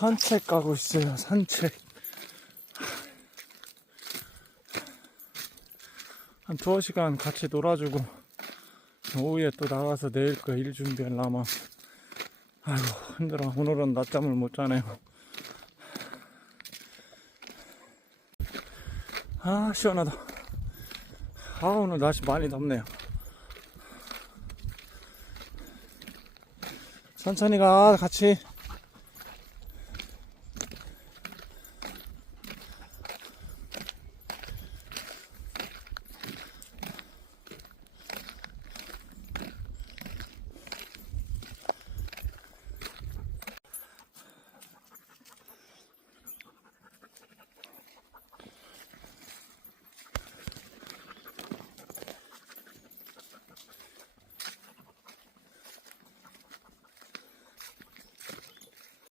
산책 가고 있어요. 산책. 한 2시간 같이 놀아주고 오후에 또 나가서 내일 거 일 준비하려면 아이고 힘들어. 오늘은 낮잠을 못 자네요. 아 시원하다. 아 오늘 날씨 많이 덥네요. 천천히 가 같이.